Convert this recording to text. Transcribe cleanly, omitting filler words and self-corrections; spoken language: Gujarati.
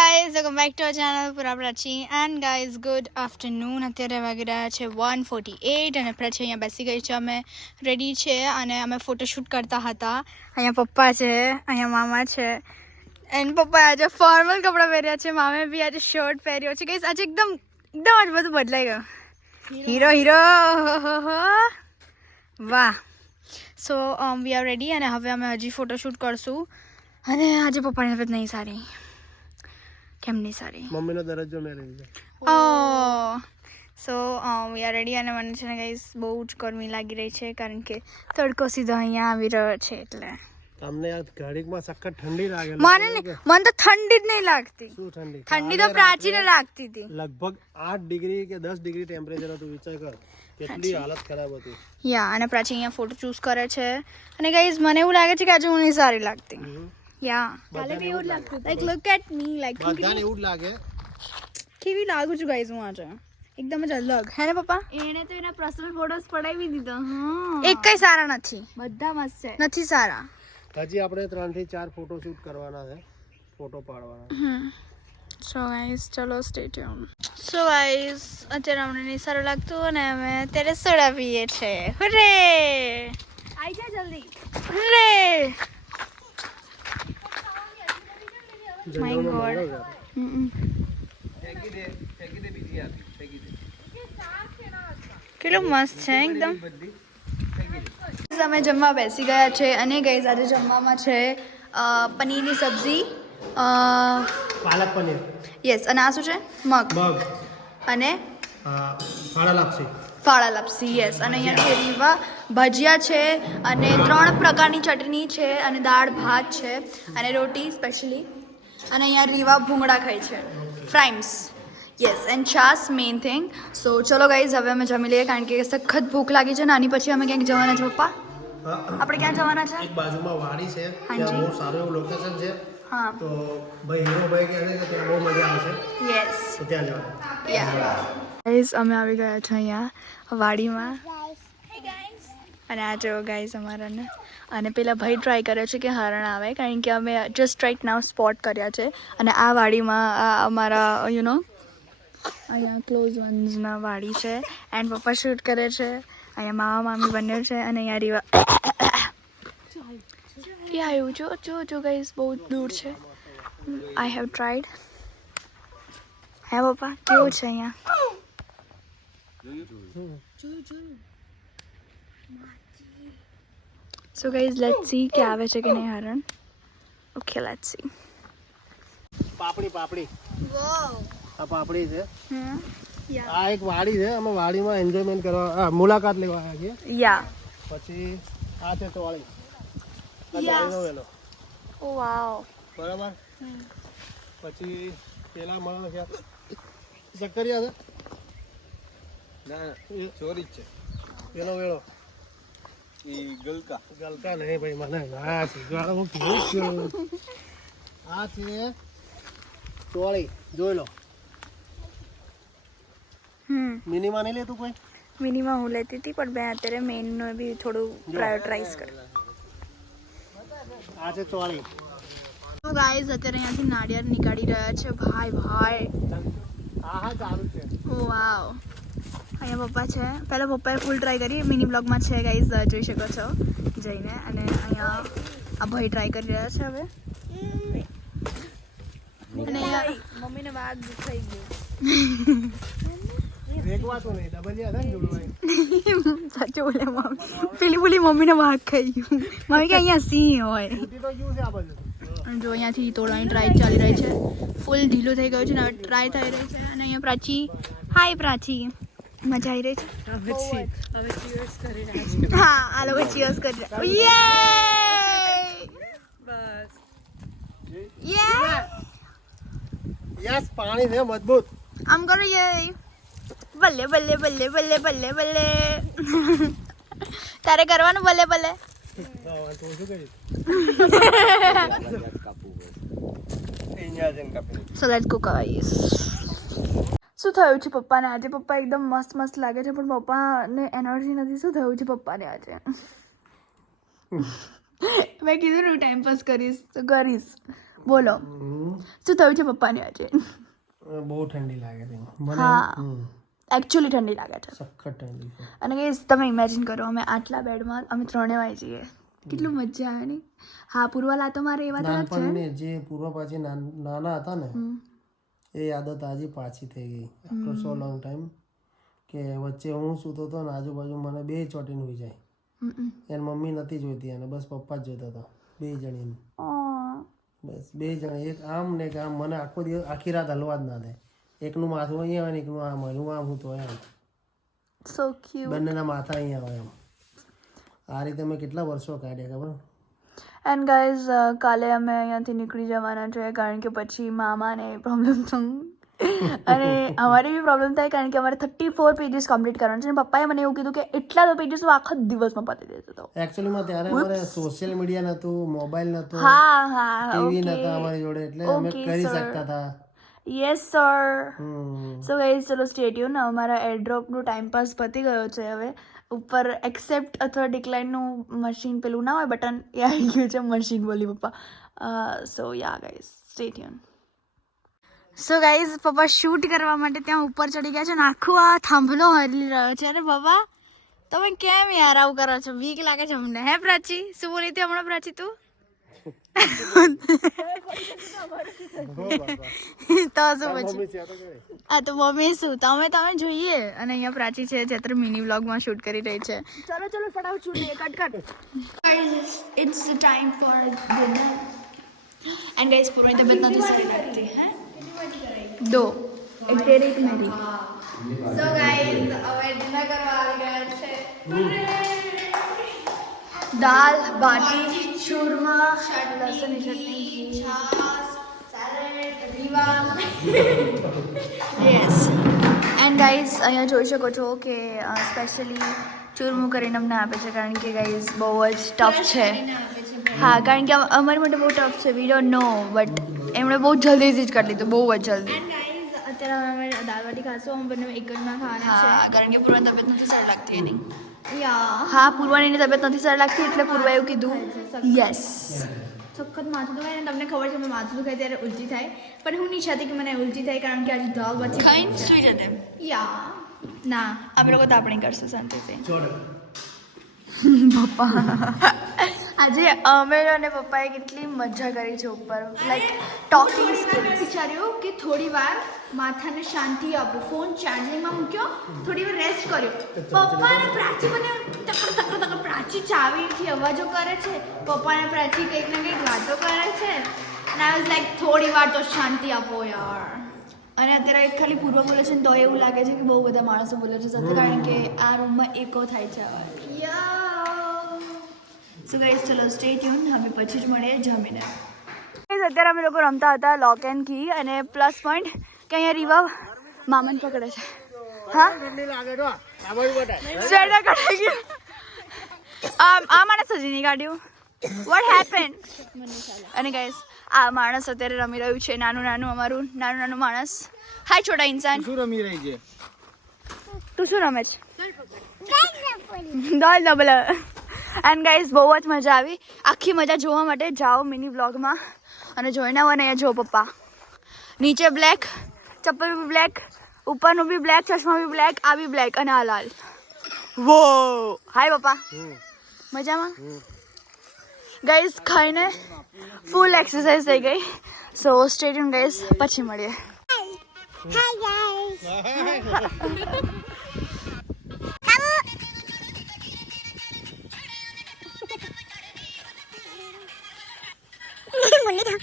guys, welcome back to our channel પૂરા પ્રાચી એન્ડ ગાઈઝ ગુડ આફ્ટરનૂન. અત્યારે વાગી રહ્યા છે 1:48 અને પ્રાચી અહીંયા બેસી ગઈ છે. અમે રેડી છે અને અમે ફોટોશૂટ કરતા હતા. અહીંયા પપ્પા છે, અહીંયા મામા છે એન્ડ પપ્પાએ આજે ફોર્મલ કપડાં પહેર્યા છે, મામે બી આજે શર્ટ પહેર્યો છે. ગાઈઝ આજે એકદમ જ બધું બદલાઈ ગયું. હીરો વાહ. સો વી આર રેડી અને હવે અમે હજી ફોટોશૂટ કરશું. અને આજે પપ્પાની તબિયત નહીં સારી. કેમ નહીં સારી? મમ્મીનો દરજ્જો મેળવી છે. સો વી આર રેડી અને મને છે ને ગાઈસ બહુ જ ગરમી લાગી રહી છે કારણ કે તડકો સીધો અહીંયા આવી રહ્યો છે. એટલે તમને આ ઘડીકમાં સખત ઠંડી લાગે? મને તો ઠંડી જ નહીં લાગતી. શું ઠંડી? ઠંડી તો પ્રાચીને લાગતી હતી. લગભગ 8 ડિગ્રી કે 10 ડિગ્રી ટેમ્પરેચર હતું. વિચાર કર કેટલી હાલત ખરાબ હતી. યા અને પ્રાચી અહીંયા ફોટો ચૂઝ કરે છે અને ગાઈસ મને એવું લાગે છે કે આજે હું નહીં સારી લાગતી. યા કાલે બી એવું લાગતું. Like look at me, like બધાને એવું જ લાગે. કેવી લાગુ છું ગાઈસ હું આજે? એકદમ જ અલગ હે ને પપ્પા? એને તો એના પર્સનલ ફોટોસ પડાવી દીધો. હા, એક કઈ સારા નથી, બધા મસ્ત છે. નથી સારા. હજી આપણે 3 થી 4 ફોટો શૂટ કરવાના છે, ફોટો પાડવાના. સો ગાઈસ ચલો સ્ટે ટ્યુન. સો ગાઈસ અત્યારે અમને નહીં સારું લાગતું અને અમે અત્યારે સોડા પીએ છે. હુરે આઈ જા જલ્દી. હુરે માય ગોડ. કેટલું મસ્ત છે એકદમ. અમે જમવા બેસી ગયા છે અને ગાઈસ આજે જમવામાં છે પનીરની સબ્જી, પાલક પનીર, યસ, અને આ શું છે? મગ અને ફાળા લાપસી, યસ. અને અહીંયા છે રીવા ભજીયા છે અને 3 પ્રકારની ચટણી છે અને દાળ ભાત છે અને રોટી સ્પેશિયલી. અને અહીંયા રીવા ભૂંગળા ખાય છે, ફ્રાઈમ્સ, યસ, એન્ડ છાસ મેઇન થિંગ. સો ચલો ગાઈઝ હવે અમે જમી લઈએ કારણ કે સખત ભૂખ લાગી છે. નાની પછી અમે ક્યાંક જવાના છે પપ્પા? આપણે ક્યાં જવાના છે? એક બાજુમાં વાડી છે, હાજી. ત્યાં બહુ સારું એવું લોકેશન છે. હા, તો ભાઈ હીરોભાઈ કહે છે કે ત્યાં બહુ મજા આવશે, યસ. તો ત્યાં જવાનું. ગાઈઝ અમે આવી ગયા છે અહીંયા વાડીમાં અને આ જો ગાઈઝ અમારાને અને પેલા ભાઈ ટ્રાય કર્યો છે કે હરણ આવે કારણ કે અમે જસ્ટ રાઇટ નાવ સ્પોટ કર્યા છે. અને આ વાડીમાં આ અમારા અહીંયા ક્લોઝ વન્સના વાડી છે એન્ડ પપ્પા શૂટ કરે છે. અહીંયા મામા મામી બન્યો છે અને અહીંયા રીવા આવ્યું. જો ગાઈઝ બહુ દૂર છે. I have tried. હે પપ્પા કેવું છે અહીંયા? સો ગાઈઝ લેટ્સ સી કે આવે છે કે નહીં હરણ. Okay let's see. પાપડી વાવ, આ પાપડી છે. યા આ એક વાડી છે, અમે વાડીમાં એન્જોયમેન્ટ કરવા મુલાકાત લેવા આવ્યા છીએ. યા પછી આ છે ચોળી, આ Yes. ચોળીનો વેલો, ઓ વાવ. બરાબર. પછી પેલા મળે છે શક્કરિયા છે, ના ચોરી જ છે. પેલો વેળો ગલકા નહીં ભાઈ, મને આ છે હું કેવું છું. આ છે ચોળી, જોઈ લો. મિનિમાં નહીં લેતું કોઈ? મિનિમાં હું લેતી હતી પણ મેં અત્યારે મેઇનનું બી થોડું પ્રાયોરિટાઇઝ કર્યું. આ છે ચોળી. તો ગાઈઝ અત્યારે અહીંયાથી નાળિયેર નીકાળી રહ્યા છે ભાઈ. હા ચાલુ જ છે. ઓ વાવ. અહીંયા પપ્પા છે. પહેલાં પપ્પાએ ફૂલ ટ્રાય કરી, મિની બ્લોગમાં છે ગાઈઝ, જોઈ શકો છો જઈને. અને અહીંયા આ ભાઈ ટ્રાય કરી રહ્યા છે હવે. અને અહીંયા મમ્મીને વાગ દુખાઈ ગયો. વેગવાતું નહીં, ડબલિયા છે ને જોડવાય. સાચું બોલે મમ્મી. પેલી બોલી મમ્મીને વાઘ ખાઈ ગયું. મમ્મી કે અહીંયા સિંહ હોય. તૂટી તો ગયું છે આ બાજુ. અને જો અહીંયાથી તોડવાની ટ્રાય ચાલી રહી છે. ફૂલ ઢીલું થઈ ગયું છે ને હવે ટ્રાય થઈ રહી છે. અને અહીંયા પ્રાચી, હાય પ્રાચી, મજા આવી રહી છે. હવે ચીયર્સ કરી રહ્યા છે. હા આ લોકો ચીયર્સ કરી રહ્યા. બસ યે યસ, પાણી છે મજબૂત. આમ કરો યે. બલ્લે બલ્લે બલ્લે બલ્લે બલ્લે બલ્લે. તારે કરવાનું બલ્લે બલ્લે. તો શું કરીશ? So let's go guys. શું થયું છે પપ્પાને આજે? પપ્પા એકદમ મસ્ત લાગે છે પણ પપ્પાને એનર્જી નથી. શું થયું છે પપ્પાને આજે? મેં કીધું ને ટાઈમ પાસ કરીશ તો કરીશ. બોલો હમ. શું થયું છે પપ્પાને આજે બહુ ઠંડી લાગે છે મને. હા. હમ. એકચ્યુઅલી ઠંડી લાગે છે સખત ઠંડી છે. અને ગાઈસ તમે ઇમેજિન કરો અમે આટલા બેડમાં અમે ત્રણે વાઈ જઈએ કેટલું મજા આવે ને. હા પૂર્વાલા તો મારે એવા તરફ છે નાનપણને જે પૂર્વ પાછી નાના હતા ને હમ. એ આદત આજે પાછી થઈ ગઈ આફ્ટર સો લોંગ ટાઈમ કે વચ્ચે હું સૂતો હતો ને આજુબાજુ મને બે ચોટીને હોઈ જાય. હમ. એની મમ્મી નથી જોઈતી અને બસ પપ્પા જ જોતા હતા બે જણીને. Aw, બસ બે જણા એક આમ ને એક આમ મને આખો દિવસ આખી રાત હલવા જ ના દે. એકનું માથું અહીંયા હોય ને એકનું આમ હોય હું આમ હું તો એમ so cute. બંનેના માથા અહીંયા હોય એમ. આ રીતે મેં કેટલા વર્ષો કાઢ્યા ખબર. એન્ડ ગાઈઝ કાલે અમે અહીંયાથી નીકળી જવાના છે કારણ કે પછી મામાને પ્રોબ્લેમ થાય અને અમારે બી પ્રોબ્લેમ થાય કારણ કે અમારે 34 પેજીસ કમ્પ્લીટ કરવાનું છે અને પપ્પાએ મને એવું કીધું કે એટલા તો પેજીસ હું આખા દિવસમાં પતી દેતો હતો. એકચ્યુઅલીમાં ત્યારે અમારે સોશિયલ મીડિયા નહોતું, મોબાઈલ નહોતો, હા ટીવી નહોતા ઓકે અમારી જોડે એટલે અમે Okay, કરી sir. શકતા હતા. Yes sir. Hmm. So guys ચલો સ્ટે ટ્યુન. અમારા એરડ્રોપનું ટાઈમ પાસ પતી ગયો છે હવે. ઉપર એક્સેપ્ટ અથવા ડિક્લાઇનનું મશીન પેલું ના હોય બટન એ આવી ગયું છે. મશીન બોલી પપ્પા. So yeah guys stay tune. So guys પપ્પા શૂટ કરવા માટે ત્યાં ઉપર ચડી ગયા છે ને આખો આ થાંભલો હલી રહ્યો છે. અરે બાબા તમે કેમ યાર આવું કરો છો? બીક લાગે છે અમને. હે પ્રાચી શું બોલી હતી હમણાં પ્રાચી તું? તો શું પછી હા તો મમ્મી શું તમે જોઈએ અને અહીંયા પ્રાચી છે જે અત્યારે મિની વ્લોગમાં શૂટ કરી રહી છે. चलो चलो फटाफट शूट नहीं cut cut Guys, it's the time for dinner. And guys, पूरी तबीयत નથી સારી લાગતી હે દો એક તેરી એક મેરી. So guys, હવે ડિનર કરવા આવી ગયા છે. દાલ બાટી ચૂરમા લસણની ચટણી છાસ સેલેડ રીવા. યસ એન્ડ ગાઈઝ અહીંયા જોઈ શકો છો કે સ્પેશિયલી ચૂરમું કરીને અમને આપે છે કારણ કે ગાઈઝ બહુ જ ટફ છે. હા કારણ કે અમારી માટે બહુ ટફ છે. વી ડોન્ટ નો બટ એમણે બહુ જલ્દીથી જ કરી લીધું બહુ જ જલ્દી. અત્યારે અમે દાળ બાટી ખાશું અમે બંને એક જ માં ખાવાના હા કારણ કે પૂર્વાની તબિયત નથી સારી લાગતી એની. છે યા હા પૂર્વાનીની તબિયત નથી સારી લાગતી એટલે પૂર્વા એવું કીધું યસ. સખત માથું દુખાય ને તમને ખબર છે મેં માથું દુખાય ત્યારે ઉલટી થાય પણ હું નહીં ચાહતી કે મને ઉલટી થાય કારણ કે આજે દાળ બચી ખાઈને સુઈ જતે. યા ના આપણે લોકો તાપણી કરશું શાંતિથી. ચોડ. પપ્પા આજે અમે અને પપ્પાએ કેટલી મજા કરી છે ઉપર લાઈક ટોકિંગ સ્કિલ્સ. વિચાર્યું કે થોડી વાર માથાને શાંતિ આપો ફોન ચાર્જિંગમાં મૂક્યો થોડી વાર રેસ્ટ કર્યો પપ્પા અને પ્રાચી મને તકડ પ્રાચી ચાવીથી અવાજો કરે છે પપ્પા અને પ્રાચી કંઈક ને કંઈક વાતો કરે છે અને આઈ વોઝ લાઈક થોડી વાર તો શાંતિ આપો યાર. અને અત્યારે એક ખાલી પૂર્વ બોલે છે ને તો એવું લાગે છે કે બહુ બધા માણસો બોલે છે સાથે કારણ કે આ રૂમમાં એકો થાય છે અવાજ. સો ગાઈઝ ચલો સ્ટે ટ્યુન હવે પછી જ મળીએ જમીને. અત્યારે અમે લોકો રમતા હતા લોક એન્ડ કી અને પ્લસ પોઈન્ટ કે અહીંયા રીવા મામાને પકડે છે. હા ઠંડી લાગે તો આ બાજુ બતાય. સ્વેટર કઢાઈ ગયું. આ માણસ હજી નહીં કાઢ્યું. What happen? અને ગાઈઝ આ માણસ અત્યારે રમી રહ્યું છે નાનું નાનું માણસ. હાય છોટા ઇન્સાન. શું રમી રહી છે? તું શું રમે છે? દોલ ડબલ. એન્ડ ગાઈઝ બહુ જ મજા આવી. આખી મજા જોવા માટે જાઓ મિની વ્લોગમાં અને જોઈને આવો ને અહીંયા જો પપ્પા નીચે બ્લેક ચપ્પલ બી બ્લેક ઉપરનું બી બ્લેક ચશ્મા બી બ્લેક આ બી બ્લેક અને આ લાલ. વો હાય પપ્પા મજામાં. ગાઈઝ ખાઈને ફૂલ એક્સરસાઇઝ થઈ ગઈ. સો સ્ટે ટ્યુન ગાઈઝ પછી મળીએ. मुन्नी था